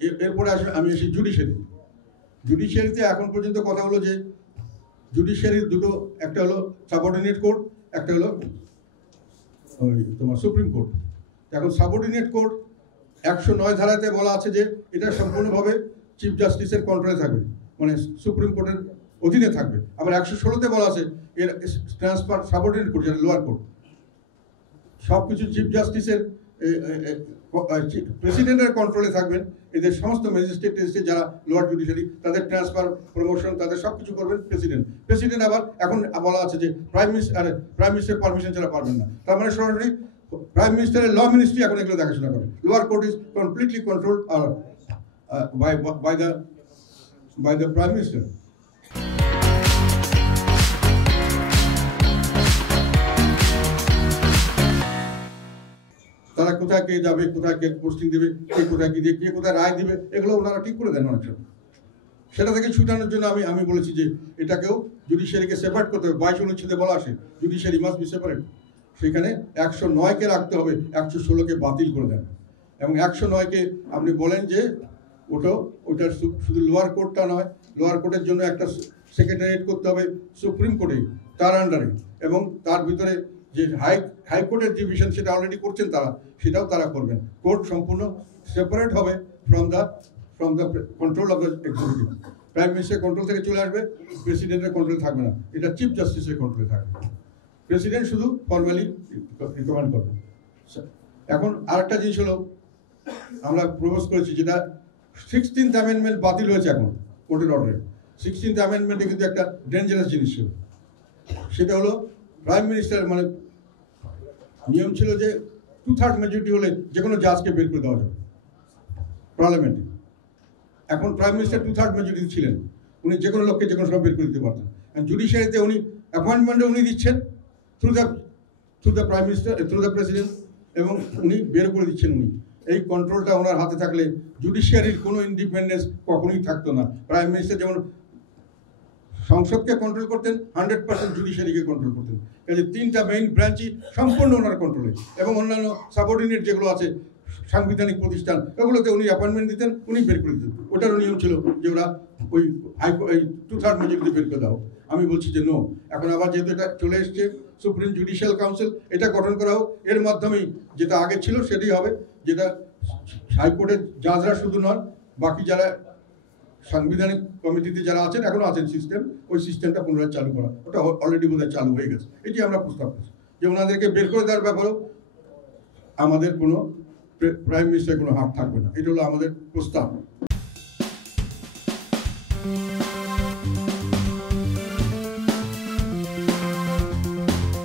এরপরে আমি আসি জুডিশিয়ারি। জুডিশিয়ারিতে এখন পর্যন্ত কথা হলো যে জুডিশিয়ারির দুটো, একটা হলো সাবঅর্ডিনেট কোর্ট, একটা হলো তোমার সুপ্রিম কোর্ট। এখন সাবঅর্ডিনেট কোর্ট 109 ধারাতে বলা আছে যে এটা সম্পূর্ণভাবে চিফ জাস্টিসের কন্ট্রোলে থাকবে, মানে সুপ্রিম কোর্টের অধীনে থাকবে। আবার 116তে বলা আছে এর ট্রান্সফার সাবঅর্ডিনেট কোর্ট, যেটা লোয়ার কোর্ট। সব কিছু চিফ জাস্টিসের প্রেসিডেন্টের কন্ট্রোলে থাকবেন। এদের সমস্ত ম্যাজিস্ট্রেট যারা লোয়ার জুডিশিয়ারি, তাদের ট্রান্সফার, প্রমোশন, তাদের সব কিছু করবেন প্রেসিডেন্ট। আবার এখন বলা আছে যে প্রাইম মিনিস্টার পারমিশন ছাড়া পারবেন না। তার মানে সরাসরি প্রাইম মিনিস্টারের ল মিনিস্ট্রি এখন এগুলো দেখাশোনা করে। Lower court is completely controlled by the prime minister. তারা কোথায় কে যাবে, কোথায় কে পোস্টিং দেবে, কে কোথায় কি দিয়ে, কে কোথায় রায় দিবে, এগুলো ওনারা ঠিক করে দেন অনেক সময়। সেটা থেকে ছুটানোর জন্য আমি বলেছি যে এটাকেও জুডিশিয়ারিকে সেপারেট করতে হবে। 22 অনুচ্ছেদে বলা আসে জুডিশিয়ারি মাস্ট বি সেপারেট। সেখানে 109কে রাখতে হবে, 116কে বাতিল করে দেন। এবং 109কে আপনি বলেন যে ওটা শুধু লোয়ার কোর্টটা নয়, লোয়ার কোর্টের জন্য একটা সেক্রেটারিয়েট করতে হবে সুপ্রিম কোর্টে, তার আন্ডারে, এবং তার ভিতরে যে হাইকোর্টের যে ডিভিশন সেটা অলরেডি করছেন তারা, সেটাও তারা করবেন। কোর্ট সম্পূর্ণ সেপারেট হবে from the control of the executive. Prime minister control থেকে চলে আসবে, প্রেসিডেন্টের কন্ট্রোল থাকবে না, এটা চিফ জাস্টিসের কন্ট্রোলে থাকবে। প্রেসিডেন্ট শুধু ফর্মালি রিকমেন্ড করবে। এখন আরেকটা জিনিস হলো, আমরা প্রপোজ করেছি যেটা 16th অ্যামেন্ডমেন্ট বাতিল হয়েছে এখন কোর্টের অর্ডারে। 16th অ্যামেন্ডমেন্টে কিন্তু একটা ডেঞ্জারাস জিনিস ছিল, সেটা হলো প্রাইম মিনিস্টার, মানে নিয়ম ছিল যে 2/3 মেজরিটি হলে যে কোনো জাজকে বের করে দেওয়া যাবে পার্লামেন্টে। এখন প্রাইম মিনিস্টার 2/3 মেজরিটি ছিলেন, উনি যে কোনো লোককে যে কোনো সময় বের করে দিতে পারতেন। জুডিশিয়ারিতে উনি অ্যাপয়েন্টমেন্টে উনি দিচ্ছেন through the prime minister, through the president, এবং উনি বের করে দিচ্ছেন উনি। এই কন্ট্রোলটা ওনার হাতে থাকলে জুডিশিয়ারির কোনো ইন্ডিপেন্ডেন্স কখনোই থাকতো না। প্রাইম মিনিস্টার যেমন সংসদকে কন্ট্রোল করতেন, 100% জুডিশিয়ারিকে কন্ট্রোল করতেন। কাজে 3টা মেইন ব্রাঞ্চই সম্পূর্ণ ওনার কন্ট্রোলে, এবং অন্যান্য সাবঅর্ডিনেট যেগুলো আছে সাংবিধানিক প্রতিষ্ঠান, ওগুলোতে উনি অ্যাপয়েন্টমেন্ট দিতেন, উনি বের করে দিতেন। ওটারও নিয়ম ছিল যে ওরা ওই 2/3 মেজরিটি বের করে দাও। আমি বলছি যে নো, এখন আবার যেহেতু এটা চলে এসছে সুপ্রিম জুডিশিয়াল কাউন্সিল, এটা গঠন করা হোক। এর মাধ্যমেই যেটা আগে ছিল সেটাই হবে, যেটা হাইকোর্টের জাজরা শুধু নয়, বাকি যারা সাংবিধানিক কমিটিতে যারা আছেন, এখনো আছেন সিস্টেম, ওই সিস্টেমটা পুনরায় চালু করা। ওটা অলরেডি বোধহয় চালু হয়ে গেছে। এটি আমরা প্রস্তাব করছি যে ওনাদেরকে বের করে দেওয়ার ব্যাপারেও আমাদের কোনো প্রাইম মিনিস্টারের কোনো হাত থাকবে না। এটা হলো আমাদের প্রস্তাব।